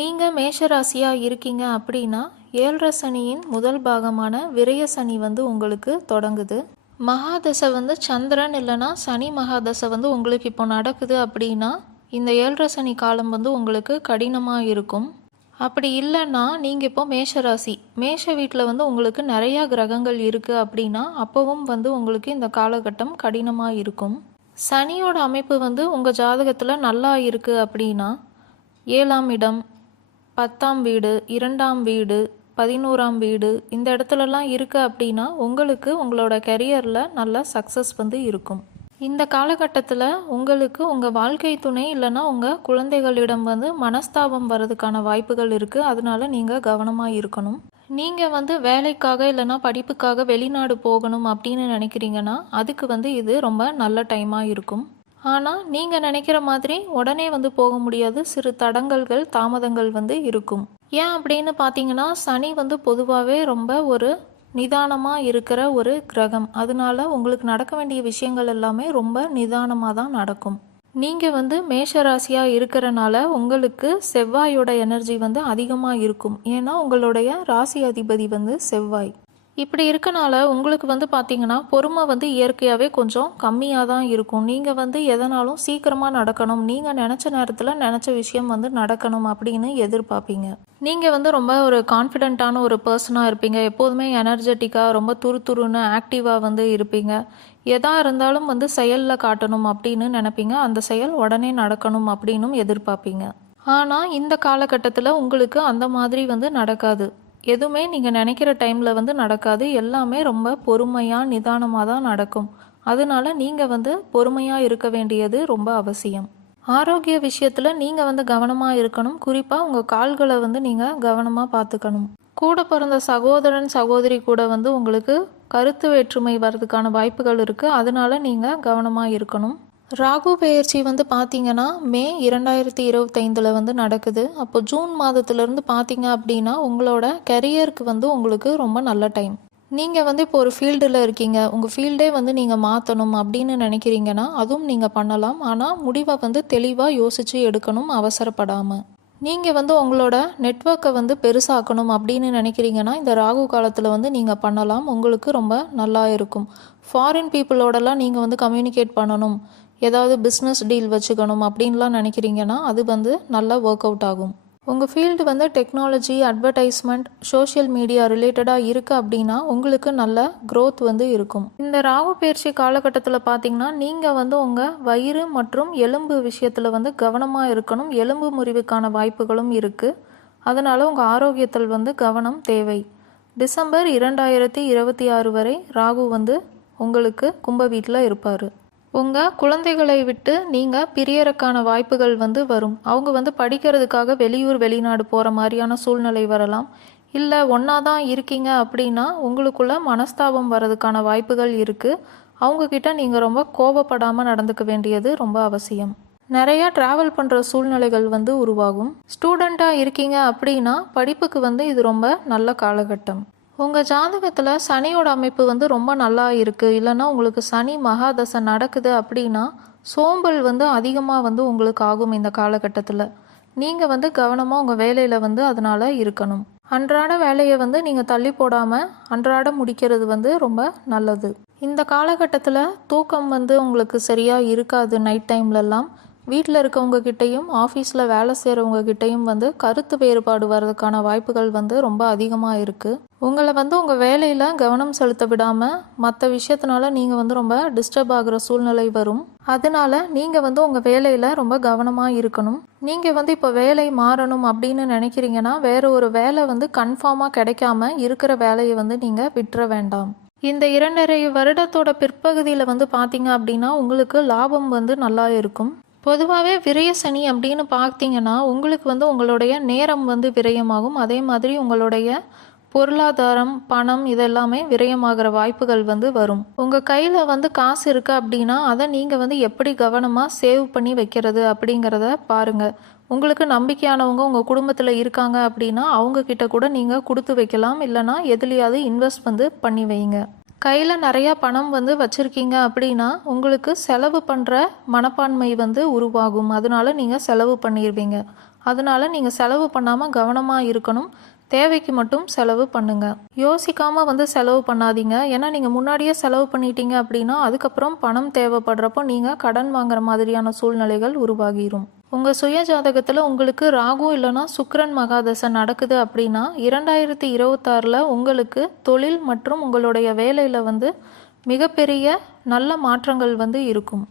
நீங்கள் மேஷராசியாக இருக்கீங்க அப்படின்னா ஏழரை சனியின் முதல் பாகமான விரய சனி வந்து உங்களுக்கு தொடங்குது. மகாதசை வந்து சந்திரன் இல்லைன்னா சனி மகாதசை வந்து உங்களுக்கு இப்போ நடக்குது அப்படின்னா இந்த ஏழரை சனி காலம் வந்து உங்களுக்கு கடினமாக இருக்கும். அப்படி இல்லைன்னா நீங்கள் இப்போ மேஷராசி. மேஷ வீட்டில் வந்து உங்களுக்கு நிறையா கிரகங்கள் இருக்குது அப்படின்னா அப்போவும் வந்து உங்களுக்கு இந்த காலகட்டம் கடினமாக இருக்கும். சனியோட அமைப்பு வந்து உங்கள் ஜாதகத்தில் நல்லா இருக்குது அப்படின்னா ஏழாம் இடம் பத்தாம் வீடு இரண்டாம் வீடு பதினோராம் வீடு இந்த இடத்துலலாம் இருக்குது அப்படின்னா உங்களுக்கு உங்களோட கெரியரில் நல்ல சக்ஸஸ் வந்து இருக்கும். இந்த காலகட்டத்தில் உங்களுக்கு உங்கள் வாழ்க்கை துணை இல்லைன்னா உங்கள் குழந்தைகளிடம் வந்து மனஸ்தாபம் வர்றதுக்கான வாய்ப்புகள் இருக்குது அதனால நீங்கள் கவனமாக இருக்கணும். நீங்கள் வந்து வேலைக்காக இல்லைன்னா படிப்புக்காக வெளிநாடு போகணும் அப்படின்னு நினைக்கிறீங்கன்னா அதுக்கு வந்து இது ரொம்ப நல்ல டைமாக இருக்கும். ஆனால் நீங்கள் நினைக்கிற மாதிரி உடனே வந்து போக முடியாது. சிறு தடங்கல்கள் தாமதங்கள் வந்து இருக்கும். ஏன் அப்படின்னு பார்த்தீங்கன்னா சனி வந்து பொதுவாகவே ரொம்ப ஒரு நிதானமாக இருக்கிற ஒரு கிரகம். அதனால உங்களுக்கு நடக்க வேண்டிய விஷயங்கள் எல்லாமே ரொம்ப நிதானமாக தான் நடக்கும். நீங்கள் வந்து மேஷ ராசியாக இருக்கிறனால உங்களுக்கு செவ்வாயோட எனர்ஜி வந்து அதிகமாக இருக்கும். ஏன்னா உங்களுடைய ராசி அதிபதி வந்து செவ்வாய். இப்படி இருக்கனால உங்களுக்கு வந்து பார்த்தீங்கன்னா பொறுமை வந்து இயற்கையாகவே கொஞ்சம் கம்மியாக தான் இருக்கும். நீங்கள் வந்து எதனாலும் சீக்கிரமாக நடக்கணும். நீங்கள் நினச்ச நேரத்தில் நினச்ச விஷயம் வந்து நடக்கணும் அப்படின்னு எதிர்பார்ப்பீங்க. நீங்கள் வந்து ரொம்ப ஒரு கான்ஃபிடென்ட்டான ஒரு பர்சனாக இருப்பீங்க. எப்போதுமே எனர்ஜெட்டிக்காக ரொம்ப துருதுருன்னு ஆக்டிவாக வந்து இருப்பீங்க. எதா இருந்தாலும் வந்து செயலில் காட்டணும் அப்படின்னு நினப்பீங்க. அந்த செயல் உடனே நடக்கணும் அப்படின்னும் எதிர்பார்ப்பீங்க. ஆனால் இந்த காலகட்டத்தில் உங்களுக்கு அந்த மாதிரி வந்து நடக்காது. எதுவுமே நீங்கள் நினைக்கிற டைமில் வந்து நடக்காது. எல்லாமே ரொம்ப பொறுமையாக நிதானமாக தான் நடக்கும். அதனால நீங்கள் வந்து பொறுமையாக இருக்க வேண்டியது ரொம்ப அவசியம். ஆரோக்கிய விஷயத்தில் நீங்கள் வந்து கவனமாக இருக்கணும். குறிப்பாக உங்கள் கால்களை வந்து நீங்கள் கவனமாக பார்த்துக்கணும். கூட பிறந்த சகோதரன் சகோதரி கூட வந்து உங்களுக்கு கருத்து வேற்றுமை வர்றதுக்கான வாய்ப்புகள் இருக்குது அதனால நீங்கள் கவனமாக இருக்கணும். ராகு பெயர்ச்சி வந்து பார்த்தீங்கன்னா மே இரண்டாயிரத்தி இருபத்தைந்தில் வந்து நடக்குது. அப்போ ஜூன் மாதத்துலேருந்து பார்த்தீங்க அப்படின்னா உங்களோட கெரியருக்கு வந்து உங்களுக்கு ரொம்ப நல்ல டைம் நீங்கள் வந்து இப்போ ஒரு ஃபீல்டில் இருக்கீங்க. உங்கள் ஃபீல்டே வந்து நீங்கள் மாற்றணும் அப்படின்னு நினைக்கிறீங்கன்னா அதுவும் நீங்கள் பண்ணலாம். ஆனால் முடிவை வந்து தெளிவாக யோசித்து எடுக்கணும் அவசரப்படாமல் நீங்கள் வந்து உங்களோட நெட்ஒர்க்கை வந்து பெருசாக்கணும் அப்படின்னு நினைக்கிறீங்கன்னா இந்த ராகு காலத்தில் வந்து நீங்கள் பண்ணலாம். உங்களுக்கு ரொம்ப நல்லா இருக்கும். ஃபாரின் பீப்புளோடலாம் நீங்கள் வந்து கம்யூனிகேட் பண்ணணும். ஏதாவது பிஸ்னஸ் டீல் வச்சுக்கணும் அப்படின்லாம் நினைக்கிறீங்கன்னா அது வந்து நல்லா ஒர்க் அவுட் ஆகும். உங்கள் ஃபீல்டு வந்து டெக்னாலஜி அட்வர்டைஸ்மெண்ட் சோஷியல் மீடியா ரிலேட்டடாக இருக்குது அப்படின்னா உங்களுக்கு நல்ல க்ரோத் வந்து இருக்கும். இந்த ராகு பயிற்சி காலகட்டத்தில் பார்த்தீங்கன்னா நீங்கள் வந்து உங்கள் வயிறு மற்றும் எலும்பு விஷயத்தில் வந்து கவனமாக இருக்கணும். எலும்பு முறிவுக்கான வாய்ப்புகளும் இருக்குது அதனால் உங்கள் ஆரோக்கியத்தில் வந்து கவனம் தேவை. டிசம்பர் இரண்டாயிரத்தி இருபத்தி ஆறு வரை ராகு வந்து உங்களுக்கு கும்ப வீட்டில் இருப்பார். உங்கள் குழந்தைகளை விட்டு நீங்கள் பிரியறக்கான வாய்ப்புகள் வந்து வரும். அவங்க வந்து படிக்கிறதுக்காக வெளியூர் வெளிநாடு போகிற மாதிரியான சூழ்நிலை வரலாம். இல்லை ஒன்றா தான் இருக்கீங்க அப்படின்னா உங்களுக்குள்ள மனஸ்தாபம் வர்றதுக்கான வாய்ப்புகள் இருக்குது அவங்கக்கிட்ட நீங்கள் ரொம்ப கோபப்படாமல் நடந்துக்க வேண்டியது ரொம்ப அவசியம். நிறையா ட்ராவல் பண்ணுற சூழ்நிலைகள் வந்து உருவாகும். ஸ்டூடெண்ட்டாக இருக்கீங்க அப்படின்னா படிப்புக்கு வந்து இது ரொம்ப நல்ல காலகட்டம். உங்கள் ஜாதகத்தில் சனியோட அமைப்பு வந்து ரொம்ப நல்லா இருக்குது இல்லைன்னா உங்களுக்கு சனி மகாதசை நடக்குது அப்படின்னா சோம்பல் வந்து அதிகமாக வந்து உங்களுக்கு ஆகும் இந்த காலகட்டத்தில். நீங்கள் வந்து கவனமாக உங்கள் வேலையில் வந்து அதனால் இருக்கணும். அன்றாட வேலையை வந்து நீங்கள் தள்ளி போடாமல் அன்றாட முடிக்கிறது வந்து ரொம்ப நல்லது. இந்த காலகட்டத்தில் தூக்கம் வந்து உங்களுக்கு சரியாக இருக்காது நைட் டைம்லலாம் வீட்டில் இருக்கவங்க கிட்டேயும் ஆஃபீஸில் வேலை செய்கிறவங்க கிட்டேயும் வந்து கருத்து வேறுபாடு வர்றதுக்கான வாய்ப்புகள் வந்து ரொம்ப அதிகமாக இருக்குது உங்களை வந்து உங்கள் வேலையில் கவனம் செலுத்த விடாமல் மற்ற விஷயத்தினால நீங்கள் வந்து ரொம்ப டிஸ்டர்ப் ஆகிற சூழ்நிலை வரும். அதனால நீங்கள் வந்து உங்கள் வேலையில் ரொம்ப கவனமாக இருக்கணும். நீங்கள் வந்து இப்போ வேலை மாறணும் அப்படின்னு நினைக்கிறீங்கன்னா வேறு ஒரு வேலை வந்து கன்ஃபார்மாக கிடைக்காம இருக்கிற வேலையை வந்து நீங்கள் விட்டுற வேண்டாம். இந்த இரண்டரை வருடத்தோட பிற்பகுதியில் வந்து பார்த்தீங்க அப்படின்னா உங்களுக்கு லாபம் வந்து நல்லா இருக்கும். பொதுவாகவே விரய சனி அப்படின்னு பார்த்தீங்கன்னா உங்களுக்கு வந்து உங்களுடைய நேரம் வந்து விரயமாகும். அதே மாதிரி உங்களுடைய பொருளாதாரம் பணம் இதெல்லாமே விரயமாகிற வாய்ப்புகள் வந்து வரும். உங்கள் கையில் வந்து காசு இருக்குது அப்படின்னா அதை நீங்கள் வந்து எப்படி கவனமாக சேவ் பண்ணி வைக்கிறது அப்படிங்கிறத பாருங்கள் உங்களுக்கு நம்பிக்கையானவங்க உங்கள் குடும்பத்தில் இருக்காங்க அப்படின்னா அவங்க கிட்ட கூட நீங்கள் கொடுத்து வைக்கலாம். இல்லைனா எதுலையாவது இன்வெஸ்ட் வந்து பண்ணி வைங்க. கையில் நிறையா பணம் வந்து வச்சுருக்கீங்க அப்படின்னா உங்களுக்கு செலவு பண்ணுற மனப்பான்மை வந்து உருவாகும். அதனால நீங்கள் செலவு பண்ணிடுவீங்க அதனால நீங்கள் செலவு பண்ணாமல் கவனமாக இருக்கணும். தேவைக்கு மட்டும் செலவு பண்ணுங்க. யோசிக்காமல் வந்து செலவு பண்ணாதீங்க. ஏன்னா நீங்கள் முன்னாடியே செலவு பண்ணிட்டீங்க அப்படின்னா அதுக்கப்புறம் பணம் தேவைப்படுறப்போ நீங்கள் கடன் வாங்குற மாதிரியான சூழ்நிலைகள் உருவாகிரும். உங்கள் சுய ஜாதகத்தில் உங்களுக்கு ராகு இல்லைன்னா சுக்ரன் மகாதசை நடக்குது அப்படின்னா இரண்டாயிரத்தி இருபத்தாறில் உங்களுக்கு தொழில் மற்றும் உங்களுடைய வேலையில் வந்து மிகப்பெரிய நல்ல மாற்றங்கள் வந்து இருக்கும்.